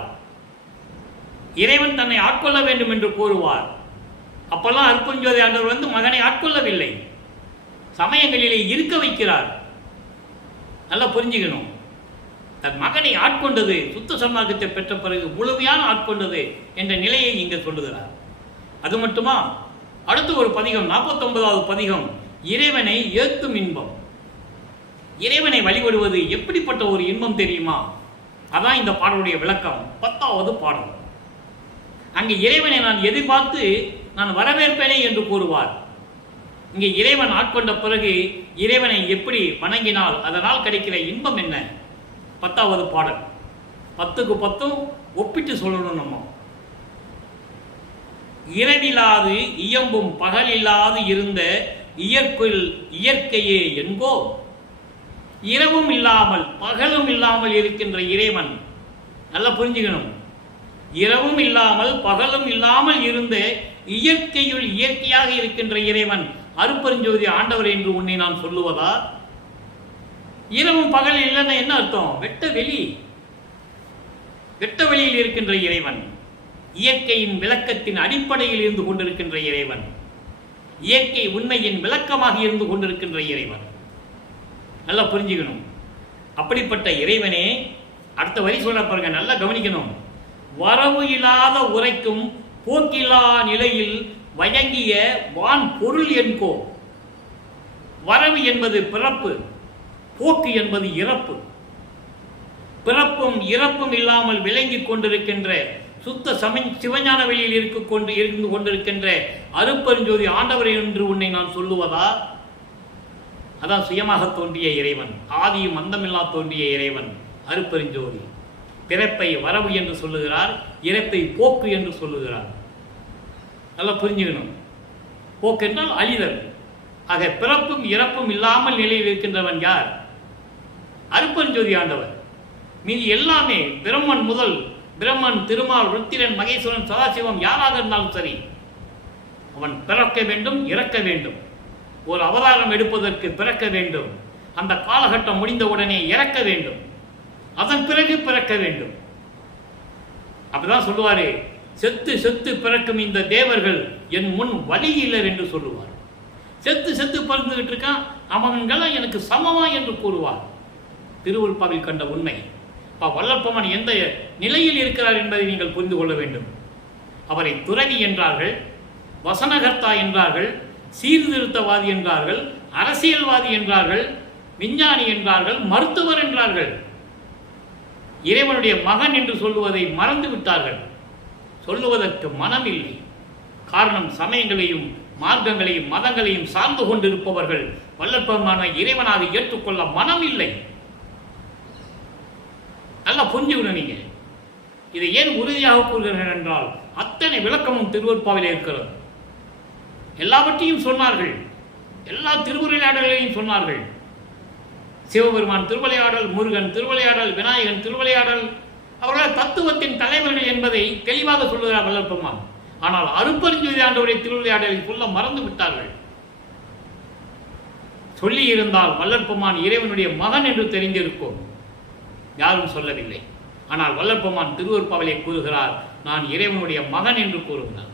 இறைவன் தன்னை ஆட்கொள்ள வேண்டும் என்று கூறுவார். அப்பெல்லாம் அருட்பெருஞ்சோதி ஆண்டவர் மகனை ஆட்கொள்ளவில்லை, சமயங்களிலே இருக்க வைக்கிறார். நல்லா புரிஞ்சுக்கணும். தன் மகனை ஆட்கொண்டது சுத்த சன்மார்க்கத்தை பெற்ற பிறகு முழுமையான ஆட்கொண்டது என்ற நிலையை இங்கே சொல்லுகிறார். அது மட்டுமா, அடுத்து ஒரு பதிகம் 49வது பதிகம், இறைவனை ஏத்தும் இன்பம். இறைவனை வழிபடுவது எப்படிப்பட்ட ஒரு இன்பம் தெரியுமா? அதான் இந்த பாடலுடைய விளக்கம். 10வது பாடல். அங்கே இறைவனை நான் எதிர்பார்த்து நான் வரவேற்பேனே என்று கூறுவார். இங்கே இறைவன் ஆட்கொண்ட பிறகு இறைவனை எப்படி வணங்கினால் அதனால் கிடைக்கிற இன்பம் என்ன? 10வது பாடல். 10க்கு 10 ஒப்பிட்டு சொல்லணும். நம்ம இரவிலாது இயம்பும் பகலில்லாது இருந்த இயற்கையே என்கோ, இரவும் இல்லாமல் பகலும் இல்லாமல் இருக்கின்ற இறைவன். நல்லா புரிஞ்சுக்கணும். இரவும் இல்லாமல் பகலும் இல்லாமல் இருந்த இயற்கையுள் இயற்கையாக இருக்கின்ற இறைவன் அருட்பெருஞ்சோதி ஆண்டவர் என்று உன்னை நான் சொல்லுவதா? இரவும் பகல் இல்லைன்னா என்ன அர்த்தம்? வெட்ட வெளி. வெட்ட வெளியில் இருக்கின்ற இறைவன், இயற்கையின் விளக்கத்தின் அடிப்படையில் இருந்து கொண்டிருக்கின்ற இறைவன், இயற்கை உண்மையின் விளக்கமாக இருந்து கொண்டிருக்கின்ற இறைவன். நல்லா புரிஞ்சுக்கணும். அப்படிப்பட்ட இறைவனே அடுத்த வரி சொல்ற பாருங்க, நல்லா கவனிக்கணும். வரவு இல்லாத உரைக்கும் போக்கிலா நிலையில் வழங்கிய வான் பொருள் என்கோ. வரவு என்பது பிறப்பு, போக்கு என்பது இறப்பு. பிறப்பும் இறப்பும் இல்லாமல் விளங்கி கொண்டிருக்கின்ற சுத்த சிவஞான வெளியில் இருந்து கொண்டிருக்கின்ற அருட்பெருஞ்சோதி ஆண்டவர் என்று உன்னை நான் சொல்லுவதா? அதான் சுயமாக தோன்றிய இறைவன், ஆதியும் அந்தமில்லா தோன்றிய இறைவன் அருட்பெருஞ்சோதி. பிறப்பை வரவு என்று சொல்லுகிறார், இறப்பை போக்கு என்று சொல்லுகிறார். நல்லா புரிஞ்சுக்கணும். போக்கு என்றால் அழிதல். ஆக பிறப்பும் இறப்பும் இல்லாமல் நிலையில் இருக்கின்றவன் யார்? அருட்பெருஞ்சோதி ஆண்டவர். மீதி எல்லாமே பிரம்மன் முதல் பிரம்மன், திருமால், ருத்திரன், மகேஸ்வரன், சதாசிவம் யாராக இருந்தாலும் சரி, அவன் பிறக்க வேண்டும், இறக்க வேண்டும். ஒரு அவதாரம் எடுப்பதற்கு பிறக்க வேண்டும், அந்த காலகட்டம் முடிந்தவுடனே இறக்க வேண்டும், அதன் பிறகு பிறக்க வேண்டும். அப்படிதான் சொல்லுவாரு, செத்து செத்து பிறக்கும் இந்த தேவர்கள் என் முன் வழியிலர் என்று சொல்லுவார். செத்து செத்து பிறந்துகிட்டு இருக்கான், அவன்களாம் எனக்கு சமமா என்று கூறுவார். திருவுருப்பாவில் கண்ட உண்மை. வல்லற்பமன் எந்த நிலையில் இருக்கிறார் என்பதை நீங்கள் புரிந்து கொள்ள வேண்டும். அவரை துறவி என்றார்கள், வசனகர்த்தா என்றார்கள், சீர்திருத்தவாதி என்றார்கள், அரசியல்வாதி என்றார்கள், விஞ்ஞானி என்றார்கள், மருத்துவர் என்றார்கள். இறைவனுடைய மகன் என்று சொல்லுவதை மறந்து விட்டார்கள். சொல்லுவதற்கு மனம் இல்லை. காரணம், சமயங்களையும் மார்க்கங்களையும் மதங்களையும் சார்ந்து கொண்டிருப்பவர்கள் வல்லற்பமான இறைவனாக ஏற்றுக்கொள்ள மனம் இல்லை. நல்லா புரிஞ்சுக்கணும். நீங்க இதை ஏன் உறுதியாக கூறுகிறீர்கள் என்றால், அத்தனை விளக்கமும் திருவருட்பாவிலே இருக்கிறது. எல்லாவற்றையும் சொன்னார்கள், எல்லா திருவிளையாடல்களையும் சொன்னார்கள். சிவபெருமான் திருவிளையாடல், முருகன் திருவிளையாடல், விநாயகன் திருவிளையாடல், அவர்கள் தத்துவத்தின் தலைவர்கள் என்பதை தெளிவாக சொல்லுகிறார் வல்லற்பெருமான். ஆனால் அருட்பெருஞ்சோதி ஆண்டவருடைய திருவிளையாடலை சொல்ல மறந்து விட்டார்கள். சொல்லி இருந்தால் வல்லற்பெருமான் இறைவனுடைய மகன் என்று தெரிந்திருக்கும். யாரும் சொல்லவில்லை. ஆனால் வல்லற்பெருமான் திருவருட்பாவிலே கூறுகிறார், நான் இறைவனுடைய மகன் என்று கூறுகிறார்.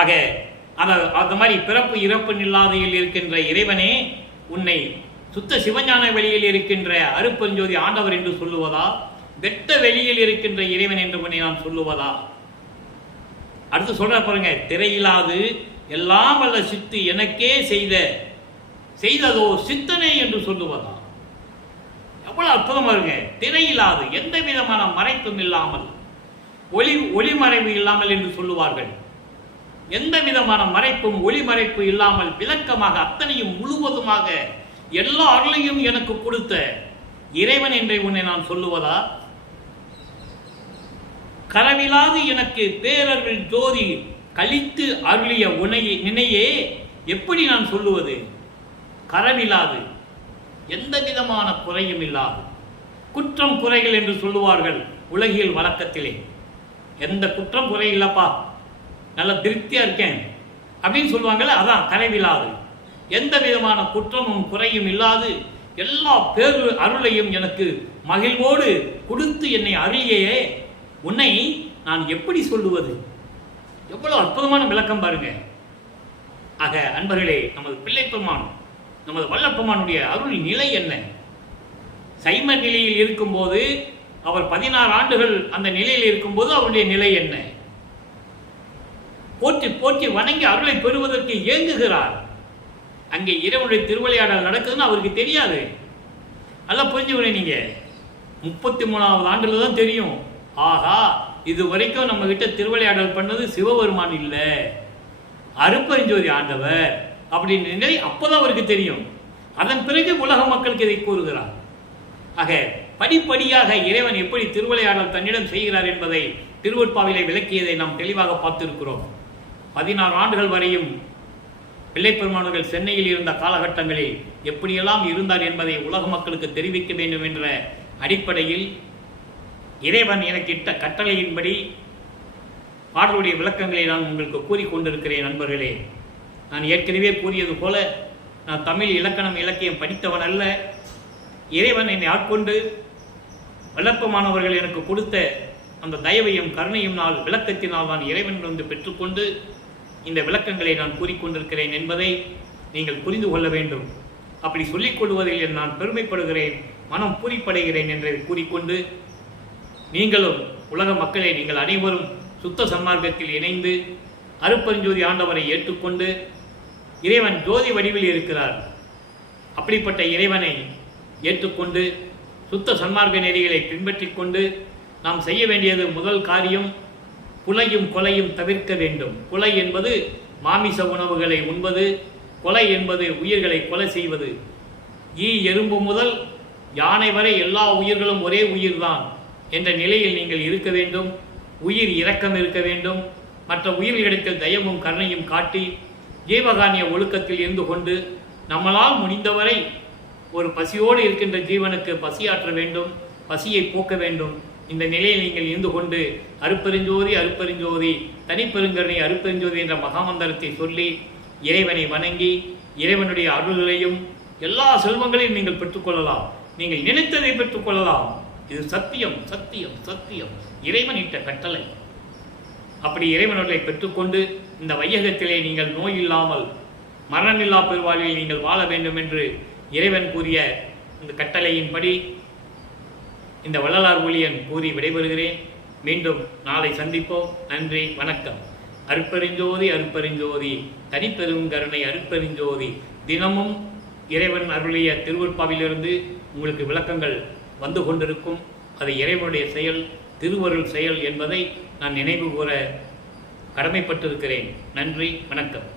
ஆக அந்த மாதிரி பிறப்பு இறப்பு இல்லாதையில் இருக்கின்ற இறைவனே உன்னை சுத்த சிவஞான வெளியில் இருக்கின்ற அருப்பெருஞ்சோதி ஆண்டவர் என்று சொல்லுவதா, வெட்ட வெளியில் இருக்கின்ற இறைவன் என்று உன்னை நான் சொல்லுவதா? அடுத்து சொல்ற பாருங்க, திரையிலாது எல்லாம் வல்ல சித்து எனக்கே செய்ததோ சித்தனை என்று சொல்லுவதா? எவ்வளவு அற்புதமா இருங்க. திரையிலாது, எந்த விதமான மறைப்பும் இல்லாமல், ஒளிமறைவு இல்லாமல் என்று சொல்லுவார்கள். எந்த விதமான மறைப்பும் ஒளிமறைப்பு இல்லாமல் விளக்கமாக அத்தனையும் முழுவதுமாக எல்லா அருளையும் எனக்கு கொடுத்த இறைவன் என்றை உன்னை நான் சொல்லுவதா? கரவிலாது எனக்கு பேரர்கள் ஜோதி கழித்து அருளிய நினையே எப்படி நான் சொல்லுவது? கரவிலாது, எந்த விதமான குறையும் இல்லாது, குற்றம் குறைகள் என்று சொல்லுவார்கள் உலகியல் வழக்கத்திலே. எந்த குற்றம் குறை இல்லப்பா, நல்ல திருப்தியா இருக்கேன் அப்படின்னு சொல்லுவாங்கல்ல, அதான் கரைவிலாது. எந்த விதமான குற்றமும் குறையும் இல்லாது எல்லா பேரு அருளையும் எனக்கு மகிழ்வோடு கொடுத்து என்னை அருளியே உன்னை நான் எப்படி சொல்லுவது? எவ்வளவு அற்புதமான விளக்கம் பாருங்க. ஆக அன்பர்களே, நமது பிள்ளைப்பெருமான், நமது வல்லப்பெருமானுடைய அருள் நிலை என்ன? சைம நிலையில் இருக்கும்போது அவர் 16 ஆண்டுகள் அந்த நிலையில் இருக்கும்போது அவருடைய நிலை என்ன? போற்றி போற்றி வணங்கி அருளை பெறுவதற்கு ஏங்குகிறார். அங்கே இறைவனுடைய திருவிளையாடல் நடக்குதுன்னு அவருக்கு தெரியாது. நல்லா புரிஞ்சுக்கணும். நீங்க 33வது ஆண்டுல தான் தெரியும், ஆகா இது வரைக்கும் நம்ம கிட்ட திருவிளையாடல் பண்ணது சிவபெருமான் இல்லை, அருப்பெருஞ்சோதி ஆண்டவர் அப்படின்னு நிலை அப்போதான் அவருக்கு தெரியும். அதன் பிறகு உலக மக்களுக்கு இதை கூறுகிறார். ஆக படிப்படியாக இறைவன் எப்படி திருவிளையாடல் தன்னிடம் செய்கிறார் என்பதை திருவருட்பாவிலே விளக்கியதை நாம் தெளிவாக பார்த்திருக்கிறோம். 16 ஆண்டுகள் வரையும் பிள்ளைப்பெருமானவர்கள் சென்னையில் இருந்த காலகட்டங்களில் எப்படியெல்லாம் இருந்தார் என்பதை உலக மக்களுக்கு தெரிவிக்க வேண்டும் என்ற அடிப்படையில் இறைவன் எனக்கு இட்ட கட்டளையின்படி பாடலுடைய விளக்கங்களை நான் உங்களுக்கு கூறிக்கொண்டிருக்கிறேன். நண்பர்களே, நான் ஏற்கனவே கூறியது போல நான் தமிழ் இலக்கணம் இலக்கியம் படித்தவன் அல்ல. இறைவன் என்னை ஆட்கொண்டு வல்லற்பெருமானவர்கள் எனக்கு கொடுத்த அந்த தயவையும் கருணையும் நாள் விளக்கத்தினால் நான் இறைவனிடம் பெற்றுக்கொண்டு இந்த விளக்கங்களை நான் கூறிக்கொண்டிருக்கிறேன் என்பதை நீங்கள் புரிந்து கொள்ள வேண்டும். அப்படி சொல்லிக் கொள்வதில் நான் பெருமைப்படுகிறேன், மனம் பூரிப்படைகிறேன் என்று கூறிக்கொண்டு, நீங்களும் உலக மக்களே, நீங்கள் அனைவரும் சுத்த சன்மார்க்கத்தில் இணைந்து அருப்பெருஞ்சோதி ஆண்டவரை ஏற்றுக்கொண்டு, இறைவன் ஜோதி வடிவில் இருக்கிறார், அப்படிப்பட்ட இறைவனை ஏற்றுக்கொண்டு சுத்த சன்மார்க்க நெறிகளை பின்பற்றி கொண்டு நாம் செய்ய வேண்டியது முதல் காரியம், புலையும் கொலையும் தவிர்க்க வேண்டும். புலை என்பது மாமிச உணவுகளை உண்பது, கொலை என்பது உயிர்களை கொலை செய்வது. எறும்பு முதல் யானை வரை எல்லா உயிர்களும் ஒரே உயிர்தான் என்ற நிலையில் நீங்கள் இருக்க வேண்டும். உயிர் இரக்கம் இருக்க வேண்டும். மற்ற உயிர்களிடத்தில் தயவும் கருணையும் காட்டி ஜீவகானிய ஒழுக்கத்தில் இருந்து கொண்டு நம்மளால் முடிந்தவரை ஒரு பசியோடு இருக்கின்ற ஜீவனுக்கு பசியாற்ற வேண்டும், பசியை போக்க வேண்டும். இந்த நிலையில் நீங்கள் இருந்து கொண்டு அருப்பெருஞ்சோதி அருப்பெருஞ்சோதி தனிப்பெருங்கருணை அருப்பெருஞ்சோதி என்ற மகாமந்திரத்தை சொல்லி இறைவனை வணங்கி இறைவனுடைய அருள்களையும் எல்லா செல்வங்களையும் நீங்கள் பெற்றுக்கொள்ளலாம். நீங்கள் நினைத்ததை பெற்றுக்கொள்ளலாம். இது சத்தியம் சத்தியம் சத்தியம், இறைவன் இட்ட கட்டளை. அப்படி இறைவனுடைய பெற்றுக்கொண்டு இந்த வையகத்திலே நீங்கள் நோய் இல்லாமல் மரணமில்லா பெருவாழ்வில் நீங்கள் வாழ வேண்டும் என்று இறைவன் கூறிய இந்த கட்டளையின்படி இந்த வள்ளலார் ஊழியன் கூறி விடைபெறுகிறேன். மீண்டும் நாளை சந்திப்போம். நன்றி, வணக்கம். அருப்பெருஞ்சோதி அருப்பெருஞ்சோதி தனிப்பெருங்கருணை அருப்பெருஞ்சோதி. தினமும் இறைவன் அருளிய திருவருட்பாவிலிருந்து உங்களுக்கு விளக்கங்கள் வந்து கொண்டிருக்கும். அது இறைவனுடைய செயல், திருவருள் செயல் என்பதை நான் நினைவு கூற கடமைப்பட்டிருக்கிறேன். நன்றி, வணக்கம்.